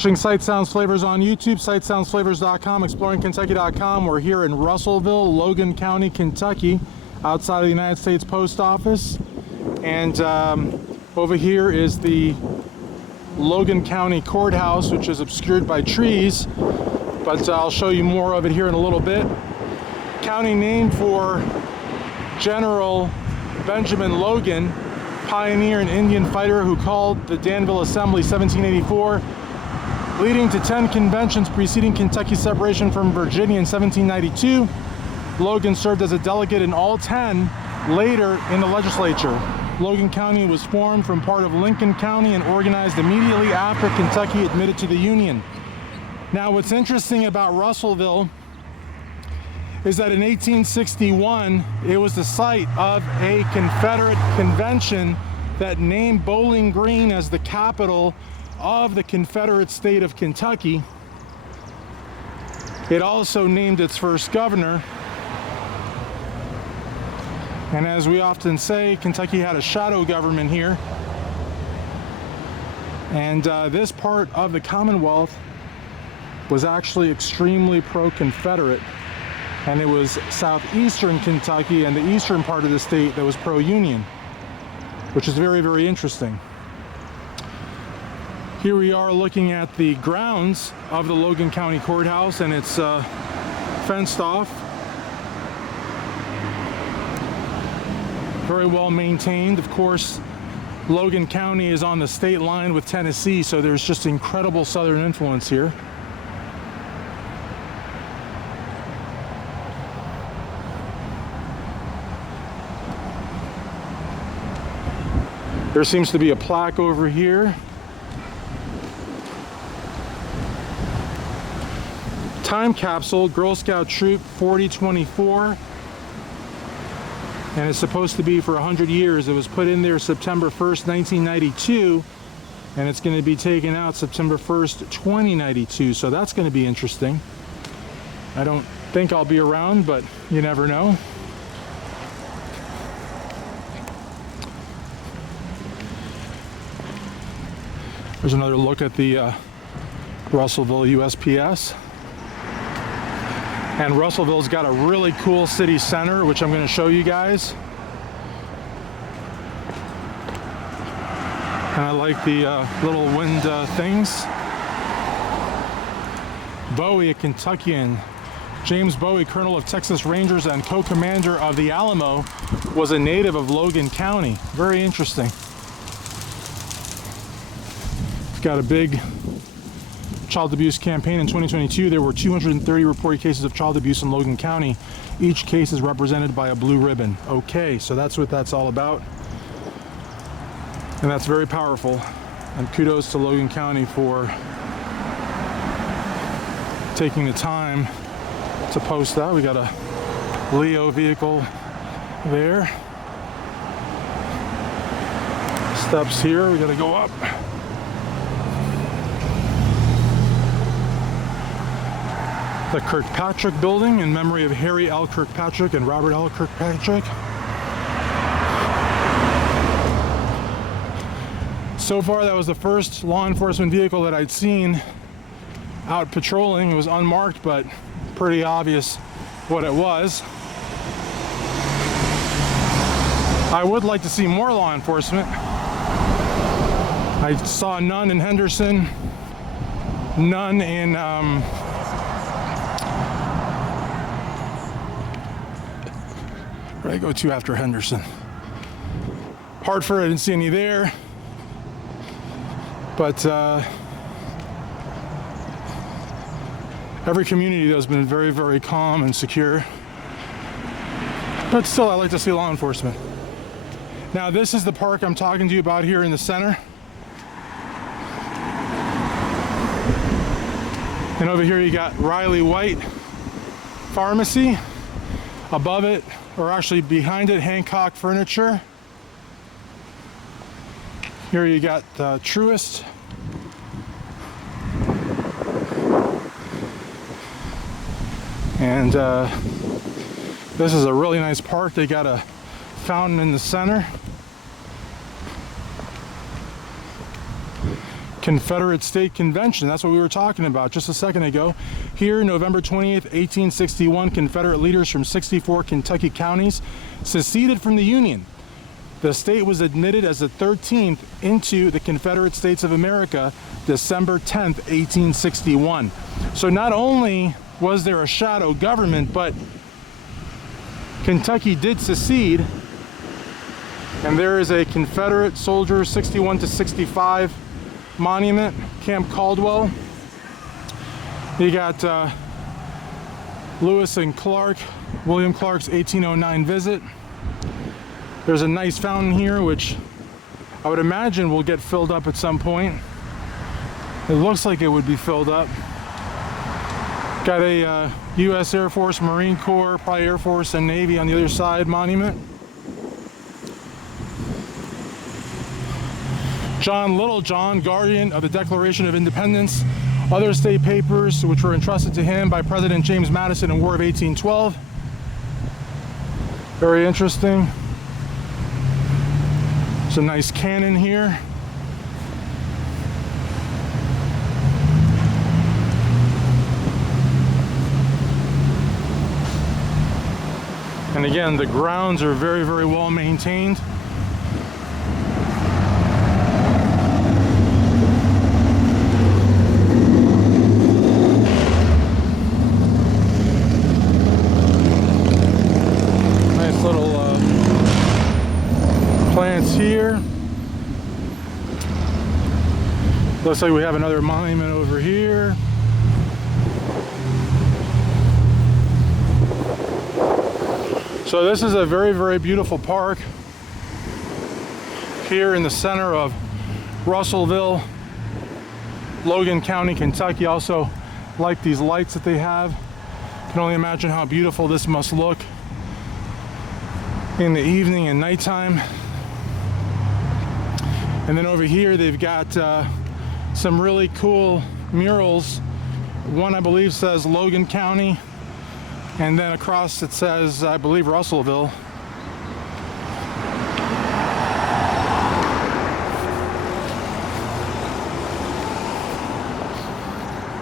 Watching Sight Sounds Flavors on YouTube, sightsoundsflavors.com, exploringkentucky.com. We're here in Russellville, Logan County, Kentucky, outside of the United States Post Office. And over here is the Logan County Courthouse, which is obscured by trees, but I'll show you more of it here in a little bit. County named for General Benjamin Logan, pioneer and Indian fighter who called the Danville Assembly 1784, leading to 10 conventions preceding Kentucky's separation from Virginia in 1792. Logan served as a delegate in all 10 later in the legislature. Logan County was formed from part of Lincoln County and organized immediately after Kentucky admitted to the Union. Now, what's interesting about Russellville is that in 1861, it was the site of a Confederate Convention that named Bowling Green as the capital of the Confederate state of Kentucky. It also named its first governor. And as we often say, Kentucky had a shadow government here. And this part of the Commonwealth was actually extremely pro-Confederate. And it was southeastern Kentucky and the eastern part of the state that was pro-Union, which is very, very interesting. Here we are looking at the grounds of the Logan County Courthouse, and it's fenced off. Very well maintained. Of course, Logan County is on the state line with Tennessee, so there's just incredible southern influence here. There seems to be a plaque over here. Time capsule, Girl Scout Troop 4024. And it's supposed to be for 100 years. It was put in there September 1st, 1992, and it's going to be taken out September 1st, 2092. So that's going to be interesting. I don't think I'll be around, but you never know. There's another look at the Russellville USPS. And Russellville's got a really cool city center, which I'm going to show you guys. And I like the little wind things. Bowie, a Kentuckian. James Bowie, Colonel of Texas Rangers and co-commander of the Alamo, was a native of Logan County. Very interesting. Got a big child abuse campaign in 2022. There were 230 reported cases of child abuse in Logan County. Each case is represented by a blue ribbon. Okay, so that's what that's all about. And that's very powerful. And kudos to Logan County for taking the time to post that. We got a Leo vehicle there. Steps here, we gotta go up. The Kirkpatrick Building in memory of Harry L. Kirkpatrick and Robert L. Kirkpatrick. So far, that was the first law enforcement vehicle that I'd seen out patrolling. It was unmarked, but pretty obvious what it was. I would like to see more law enforcement. I saw none in Henderson, none in where I go to after Henderson. Hartford, I didn't see any there. But every community though has been very, very calm and secure. But still, I like to see law enforcement. Now, this is the park I'm talking to you about here in the center. And over here you got Riley White Pharmacy. Above it, or actually behind it, Hancock Furniture. Here you got Truist. And this is a really nice park. They got a fountain in the center. Confederate State Convention. That's what we were talking about just a second ago. Here, November 20th, 1861, Confederate leaders from 64 Kentucky counties seceded from the Union. The state was admitted as the 13th into the Confederate States of America, December 10th, 1861. So not only was there a shadow government, but Kentucky did secede, and there is a Confederate soldier 61 to 65 monument, Camp Caldwell. You got Lewis and Clark, William Clark's 1809 visit. There's a nice fountain here, which I would imagine will get filled up at some point. It looks like it would be filled up. Got a U.S. Air Force, Marine Corps, probably Air Force and Navy on the other side monument. John Littlejohn, guardian of the Declaration of Independence, other state papers which were entrusted to him by President James Madison in War of 1812. Very interesting. There's a nice cannon here. And again, the grounds are very, very well maintained. Nice little plants here. Looks like we have another monument over here. So this is a very, very beautiful park here in the center of Russellville, Logan County, Kentucky. Also like these lights that they have. Can only imagine how beautiful this must look in the evening and nighttime. And then over here they've got some really cool murals. One I believe says Logan County, and then across it says, I believe, Russellville.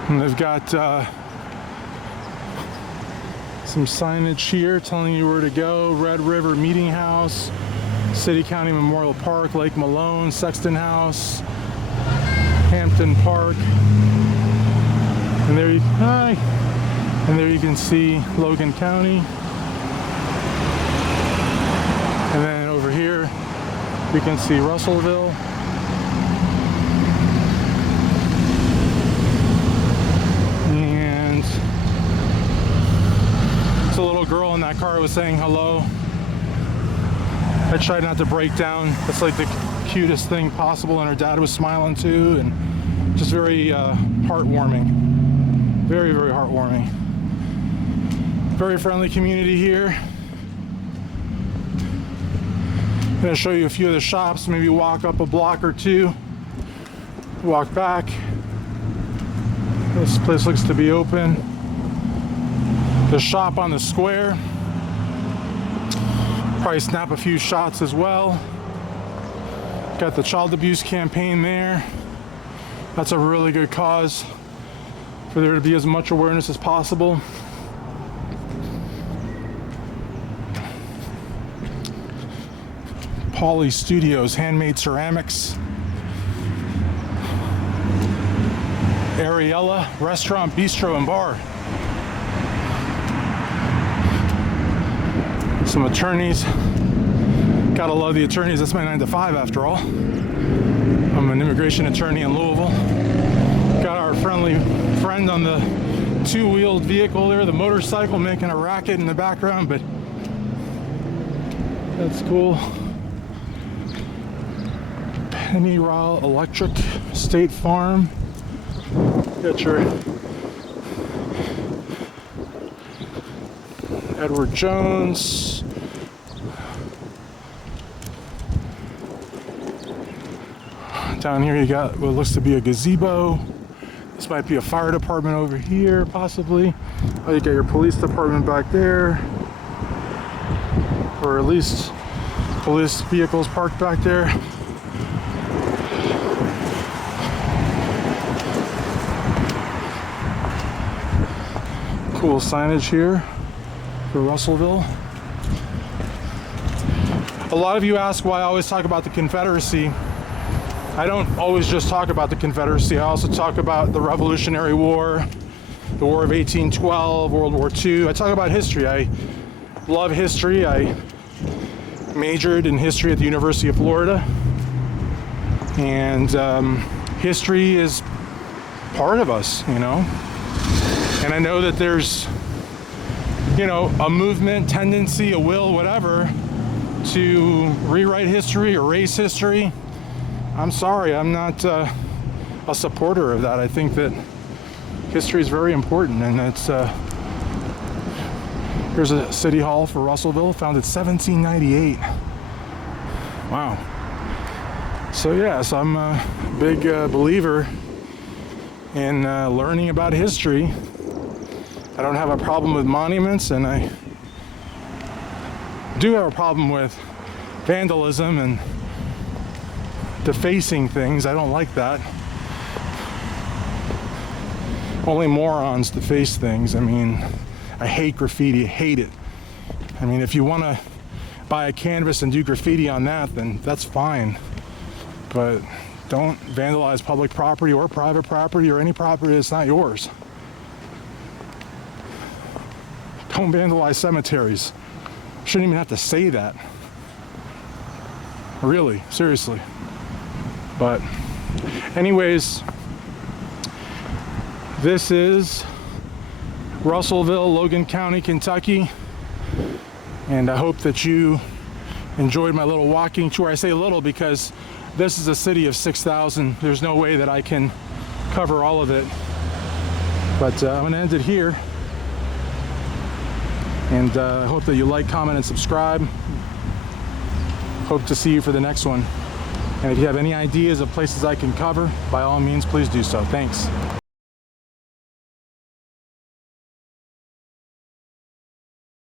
And they've got some signage here telling you where to go. Red River Meeting House, City County Memorial Park, Lake Malone, Sexton House, Hampton Park. And there you, hi. And there you can see Logan County. And then over here, you can see Russellville. And it's a little girl in that car was saying hello. I tried not to break down. It's like the cutest thing possible, and her dad was smiling too, and just very heartwarming. Very, very heartwarming. Very friendly community here. I'm going to show you a few of the shops, maybe walk up a block or two, walk back. This place looks to be open. The shop on the square. Probably snap a few shots as well. Got the child abuse campaign there. That's a really good cause for there to be as much awareness as possible. Pauly Studios, handmade ceramics. Ariella Restaurant, Bistro, and Bar. Some attorneys. Gotta love the attorneys. That's my 9 to 5 after all. I'm an immigration attorney in Louisville. Got our friendly friend on the two-wheeled vehicle there, the motorcycle, making a racket in the background, but that's cool. Penny Ryle Electric, State Farm. Got your Edward Jones. Down here you got what looks to be a gazebo. This might be a fire department over here, possibly. Oh, you got your police department back there. Or at least police vehicles parked back there. Cool signage here for Russellville. A lot of you ask why I always talk about the Confederacy. I don't always just talk about the Confederacy. I also talk about the Revolutionary War, the War of 1812, World War II. I talk about history. I love history. I majored in history at the University of Florida. And history is part of us, you know. And I know that there's, you know, a movement, tendency, a will, whatever, to rewrite history, erase history. I'm sorry, I'm not a supporter of that. I think that history is very important, and it's here's a city hall for Russellville, founded 1798. Wow. So yes, I'm a big believer in learning about history. I don't have a problem with monuments, and I do have a problem with vandalism and defacing things. I don't like that. Only morons deface things. I mean, I hate graffiti, I hate it. I mean, if you want to buy a canvas and do graffiti on that, then that's fine. But don't vandalize public property or private property or any property that's not yours. Don't vandalize cemeteries. Shouldn't even have to say that. Really, seriously. But anyways, this is Russellville, Logan County, Kentucky. And I hope that you enjoyed my little walking tour. I say little because this is a city of 6,000. There's no way that I can cover all of it. But I'm gonna end it here. And I hope that you like, comment, and subscribe. Hope to see you for the next one. And if you have any ideas of places I can cover, by all means, please do so. Thanks.